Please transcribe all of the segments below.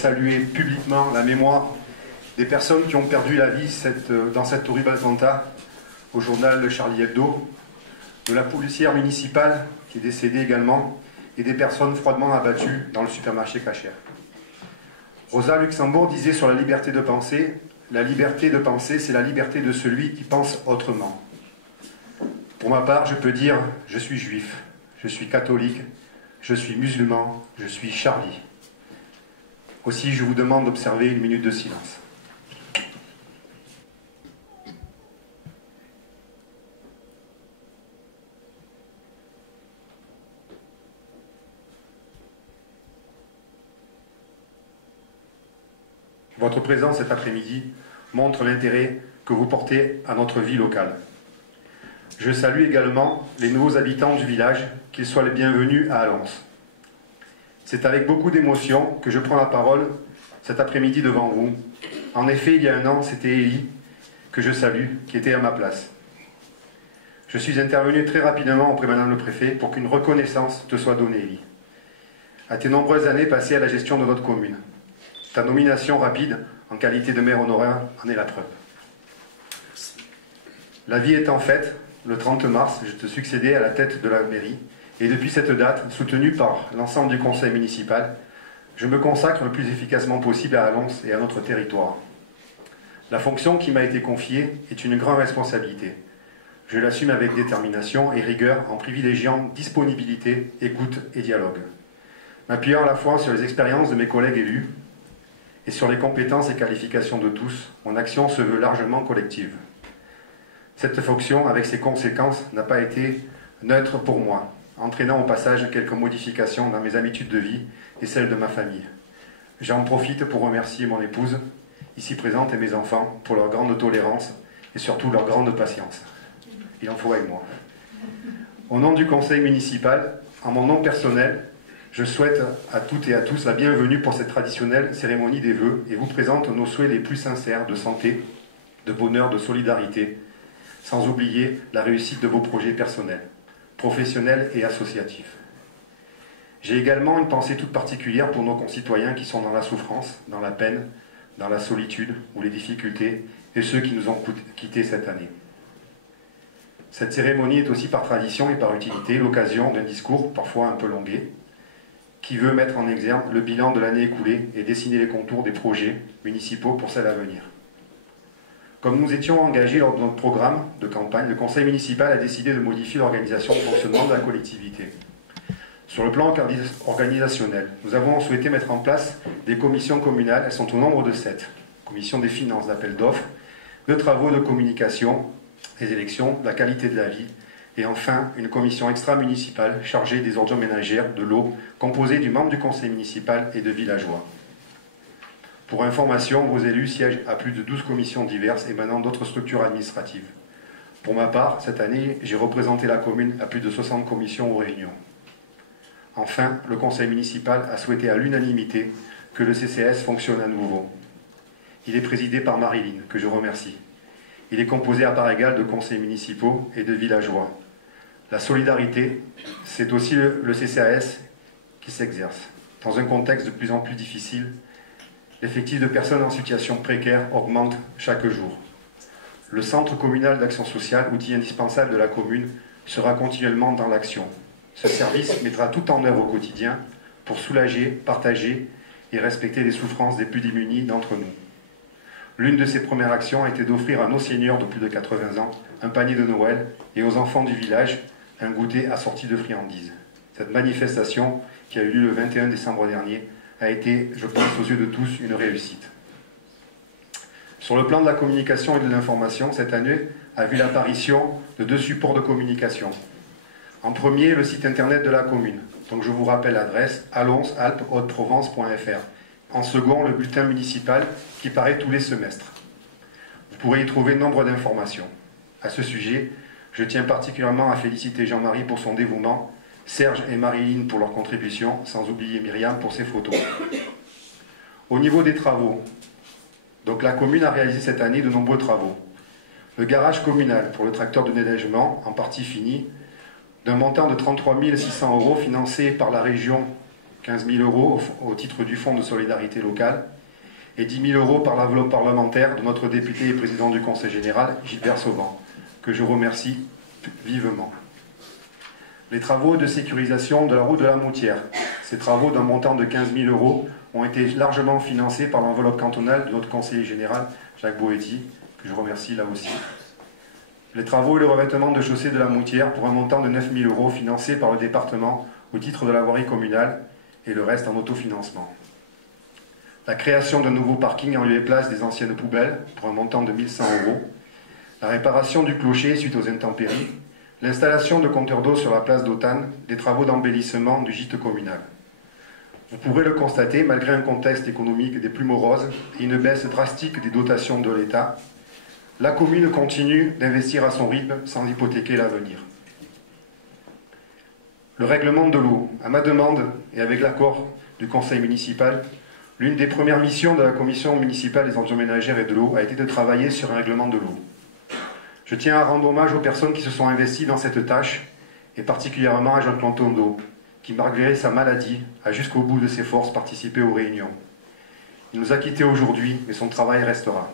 saluer publiquement la mémoire des personnes qui ont perdu la vie dans cet horrible attentat au journal Charlie Hebdo, de la policière municipale qui est décédée également, et des personnes froidement abattues dans le supermarché Cacher. Rosa Luxembourg disait sur la liberté de penser, c'est la liberté de celui qui pense autrement. Pour ma part, je peux dire, je suis juif, je suis catholique, je suis musulman, je suis Charlie. Aussi, je vous demande d'observer une minute de silence. Votre présence cet après-midi montre l'intérêt que vous portez à notre vie locale. Je salue également les nouveaux habitants du village, qu'ils soient les bienvenus à Allons. C'est avec beaucoup d'émotion que je prends la parole cet après-midi devant vous. En effet, il y a un an, c'était Élie, que je salue, qui était à ma place. Je suis intervenu très rapidement auprès de Madame le Préfet pour qu'une reconnaissance te soit donnée, Élie, à tes nombreuses années passées à la gestion de notre commune. Ta nomination rapide en qualité de maire honoraire en est la preuve. La vie étant faite, le 30 mars, je te succédais à la tête de la mairie et depuis cette date, soutenu par l'ensemble du conseil municipal, je me consacre le plus efficacement possible à Allons et à notre territoire. La fonction qui m'a été confiée est une grande responsabilité. Je l'assume avec détermination et rigueur en privilégiant disponibilité, écoute et dialogue. M'appuyant à la fois sur les expériences de mes collègues élus, et sur les compétences et qualifications de tous, mon action se veut largement collective. Cette fonction, avec ses conséquences, n'a pas été neutre pour moi, entraînant au passage quelques modifications dans mes habitudes de vie et celles de ma famille. J'en profite pour remercier mon épouse, ici présente, et mes enfants, pour leur grande tolérance et surtout leur grande patience. Il en faut avec moi. Au nom du conseil municipal, en mon nom personnel, je souhaite à toutes et à tous la bienvenue pour cette traditionnelle cérémonie des vœux et vous présente nos souhaits les plus sincères de santé, de bonheur, de solidarité, sans oublier la réussite de vos projets personnels, professionnels et associatifs. J'ai également une pensée toute particulière pour nos concitoyens qui sont dans la souffrance, dans la peine, dans la solitude ou les difficultés et ceux qui nous ont quittés cette année. Cette cérémonie est aussi par tradition et par utilité l'occasion d'un discours, parfois un peu longué, qui veut mettre en exergue le bilan de l'année écoulée et dessiner les contours des projets municipaux pour celle à venir. Comme nous étions engagés lors de notre programme de campagne, le conseil municipal a décidé de modifier l'organisation de fonctionnement de la collectivité. Sur le plan organisationnel, nous avons souhaité mettre en place des commissions communales, elles sont au nombre de 7. Commission des finances, d'appel d'offres, de travaux de communication, des élections, de la qualité de la vie, et enfin, une commission extra-municipale chargée des ordures ménagères, de l'eau, composée du membre du conseil municipal et de villageois. Pour information, vos élus siègent à plus de 12 commissions diverses émanant d'autres structures administratives. Pour ma part, cette année, j'ai représenté la commune à plus de 60 commissions aux réunions. Enfin, le conseil municipal a souhaité à l'unanimité que le CCS fonctionne à nouveau. Il est présidé par Marilyn, que je remercie. Il est composé à part égale de conseils municipaux et de villageois. La solidarité, c'est aussi le CCAS qui s'exerce. Dans un contexte de plus en plus difficile, l'effectif de personnes en situation précaire augmente chaque jour. Le centre communal d'action sociale, outil indispensable de la commune, sera continuellement dans l'action. Ce service mettra tout en œuvre au quotidien pour soulager, partager et respecter les souffrances des plus démunis d'entre nous. L'une de ses premières actions a été d'offrir à nos seniors de plus de 80 ans un panier de Noël et aux enfants du village un goûter assorti de friandises. Cette manifestation, qui a eu lieu le 21 décembre dernier, a été, je pense, aux yeux de tous, une réussite. Sur le plan de la communication et de l'information, cette année a vu l'apparition de 2 supports de communication. En premier, le site internet de la commune. Donc je vous rappelle l'adresse allonsalpes-haute-provence.fr. En second, le bulletin municipal qui paraît tous les semestres. Vous pourrez y trouver nombre d'informations. À ce sujet, je tiens particulièrement à féliciter Jean-Marie pour son dévouement, Serge et Marilyn pour leur contribution, sans oublier Myriam pour ses photos. Au niveau des travaux, donc la commune a réalisé cette année de nombreux travaux. Le garage communal pour le tracteur de déneigement, en partie fini, d'un montant de 33 600 € financé par la région 15 000 euros au titre du Fonds de solidarité locale et 10 000 euros par l'enveloppe parlementaire de notre député et président du Conseil général, Gilbert Sauvan, que je remercie vivement. Les travaux de sécurisation de la route de la Moutière. Ces travaux d'un montant de 15 000 euros ont été largement financés par l'enveloppe cantonale de notre conseiller général, Jacques Boetti, que je remercie là aussi. Les travaux et le revêtement de chaussée de la Moutière pour un montant de 9 000 euros financés par le département au titre de la voirie communale et le reste en autofinancement. La création d'un nouveau parking en lieu et place des anciennes poubelles pour un montant de 1 100 euros. La réparation du clocher suite aux intempéries. L'installation de compteurs d'eau sur la place d'Autane, des travaux d'embellissement du gîte communal. Vous pourrez le constater, malgré un contexte économique des plus moroses et une baisse drastique des dotations de l'État, la commune continue d'investir à son rythme sans hypothéquer l'avenir. Le règlement de l'eau. À ma demande et avec l'accord du conseil municipal, l'une des premières missions de la commission municipale des ordures ménagères et de l'eau a été de travailler sur un règlement de l'eau. Je tiens à rendre hommage aux personnes qui se sont investies dans cette tâche, et particulièrement à Jean-Claude Tondo, qui, malgré sa maladie, a jusqu'au bout de ses forces participé aux réunions. Il nous a quittés aujourd'hui, mais son travail restera.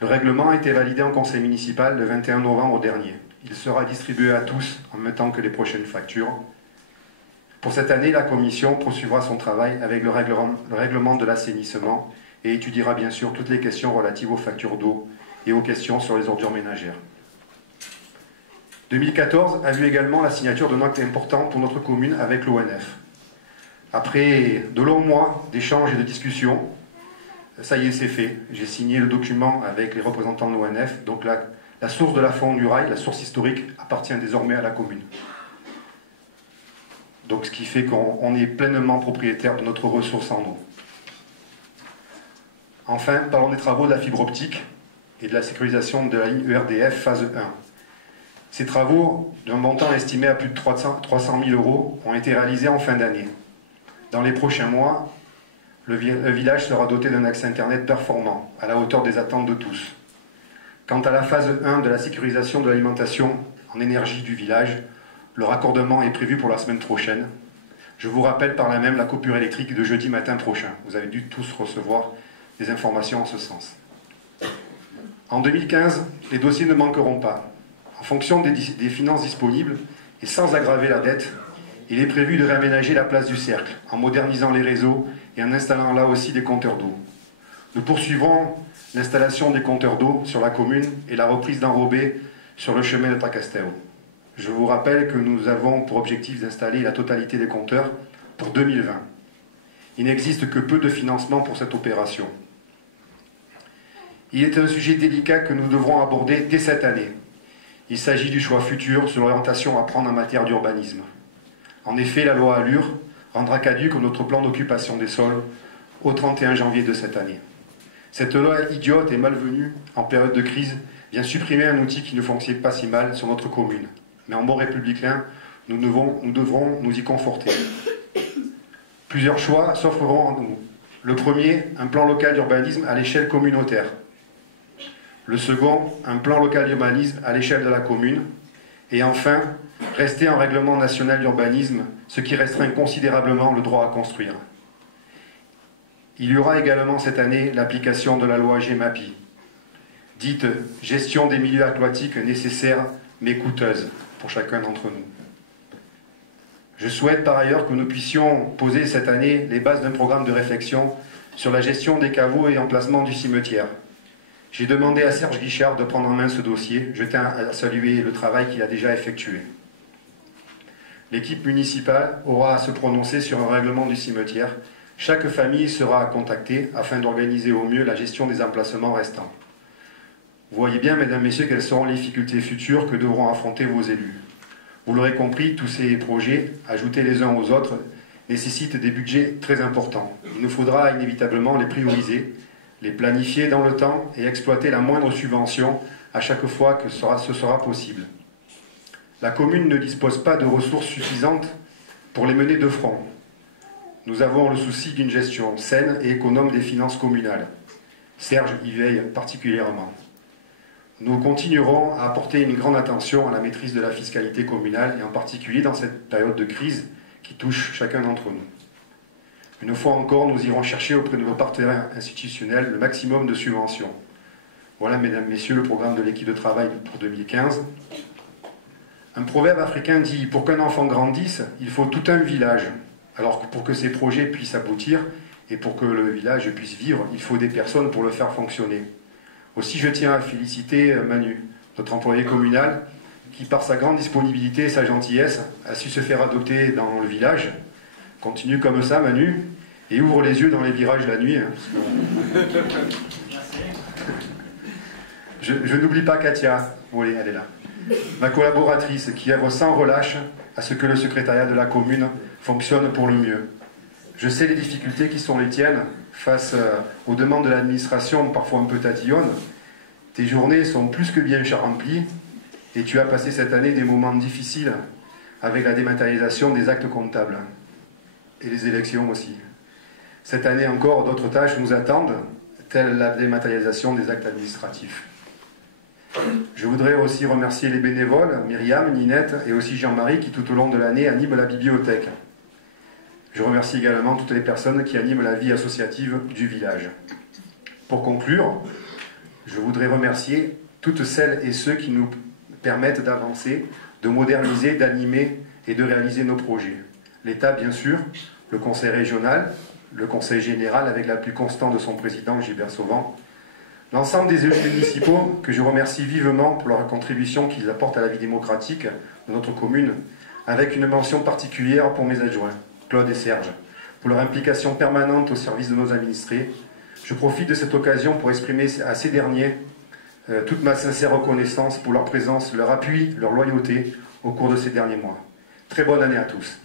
Le règlement a été validé en conseil municipal le 21 novembre dernier. Il sera distribué à tous en même temps que les prochaines factures. Pour cette année, la commission poursuivra son travail avec le règlement de l'assainissement et étudiera bien sûr toutes les questions relatives aux factures d'eau et aux questions sur les ordures ménagères. 2014 a vu également la signature d'un acte important pour notre commune avec l'ONF. Après de longs mois d'échanges et de discussions, ça y est, c'est fait. J'ai signé le document avec les représentants de l'ONF, donc la source de la Fond du Rail, la source historique, appartient désormais à la commune. Donc ce qui fait qu'on est pleinement propriétaire de notre ressource en eau. Enfin, parlons des travaux de la fibre optique et de la sécurisation de la ligne ERDF phase 1. Ces travaux, d'un montant estimé à plus de 300 000 euros, ont été réalisés en fin d'année. Dans les prochains mois, le village sera doté d'un accès Internet performant, à la hauteur des attentes de tous. Quant à la phase 1 de la sécurisation de l'alimentation en énergie du village, le raccordement est prévu pour la semaine prochaine. Je vous rappelle par là même la coupure électrique de jeudi matin prochain. Vous avez dû tous recevoir des informations en ce sens. En 2015, les dossiers ne manqueront pas. En fonction des finances disponibles et sans aggraver la dette, il est prévu de réaménager la place du Cercle en modernisant les réseaux et en installant là aussi des compteurs d'eau. Nous poursuivrons l'installation des compteurs d'eau sur la commune et la reprise d'enrobés sur le chemin de Tracastel. Je vous rappelle que nous avons pour objectif d'installer la totalité des compteurs pour 2020. Il n'existe que peu de financement pour cette opération. Il est un sujet délicat que nous devrons aborder dès cette année. Il s'agit du choix futur sur l'orientation à prendre en matière d'urbanisme. En effet, la loi ALUR rendra caduque notre plan d'occupation des sols au 31 janvier de cette année. Cette loi idiote et malvenue, en période de crise, vient supprimer un outil qui ne fonctionne pas si mal sur notre commune. Mais en bon républicain, nous devrons nous y conforter. Plusieurs choix s'offriront à nous. Le premier, un plan local d'urbanisme à l'échelle communautaire. Le second, un plan local d'urbanisme à l'échelle de la commune. Et enfin, rester en règlement national d'urbanisme, ce qui restreint considérablement le droit à construire. Il y aura également cette année l'application de la loi GEMAPI, dite gestion des milieux aquatiques nécessaires mais coûteuse pour chacun d'entre nous. Je souhaite par ailleurs que nous puissions poser cette année les bases d'un programme de réflexion sur la gestion des caveaux et emplacements du cimetière. J'ai demandé à Serge Guichard de prendre en main ce dossier. Je tiens à saluer le travail qu'il a déjà effectué. L'équipe municipale aura à se prononcer sur un règlement du cimetière. Chaque famille sera contactée afin d'organiser au mieux la gestion des emplacements restants. Vous voyez bien, mesdames, messieurs, quelles seront les difficultés futures que devront affronter vos élus. Vous l'aurez compris, tous ces projets, ajoutés les uns aux autres, nécessitent des budgets très importants. Il nous faudra inévitablement les prioriser, les planifier dans le temps et exploiter la moindre subvention à chaque fois que ce sera possible. La commune ne dispose pas de ressources suffisantes pour les mener de front. Nous avons le souci d'une gestion saine et économe des finances communales. Serge y veille particulièrement. Nous continuerons à apporter une grande attention à la maîtrise de la fiscalité communale et en particulier dans cette période de crise qui touchent chacun d'entre nous. Une fois encore, nous irons chercher auprès de nos partenaires institutionnels le maximum de subventions. Voilà, mesdames, messieurs, le programme de l'équipe de travail pour 2015. Un proverbe africain dit « Pour qu'un enfant grandisse, il faut tout un village ». Alors que pour que ces projets puissent aboutir et pour que le village puisse vivre, il faut des personnes pour le faire fonctionner. Aussi, je tiens à féliciter Manu, notre employé communal, qui par sa grande disponibilité et sa gentillesse a su se faire adopter dans le village. Continue comme ça, Manu, et ouvre les yeux dans les virages la nuit. Je n'oublie pas Katia, oui, elle est là, ma collaboratrice qui œuvre sans relâche à ce que le secrétariat de la commune fonctionne pour le mieux. Je sais les difficultés qui sont les tiennes face aux demandes de l'administration, parfois un peu tatillonnes. Tes journées sont plus que bien remplies et tu as passé cette année des moments difficiles avec la dématérialisation des actes comptables et les élections aussi. Cette année encore, d'autres tâches nous attendent, telles la dématérialisation des actes administratifs. Je voudrais aussi remercier les bénévoles, Myriam, Ninette et aussi Jean-Marie qui tout au long de l'année animent la bibliothèque. Je remercie également toutes les personnes qui animent la vie associative du village. Pour conclure, je voudrais remercier toutes celles et ceux qui nous permettent d'avancer, de moderniser, d'animer et de réaliser nos projets. L'État, bien sûr, le Conseil régional, le Conseil général avec l'appui constant de son président Gilbert Sauvant, l'ensemble des élus municipaux que je remercie vivement pour leur contribution qu'ils apportent à la vie démocratique de notre commune, avec une mention particulière pour mes adjoints, Claude et Serge, pour leur implication permanente au service de nos administrés. Je profite de cette occasion pour exprimer à ces derniers toute ma sincère reconnaissance pour leur présence, leur appui, leur loyauté au cours de ces derniers mois. Très bonne année à tous.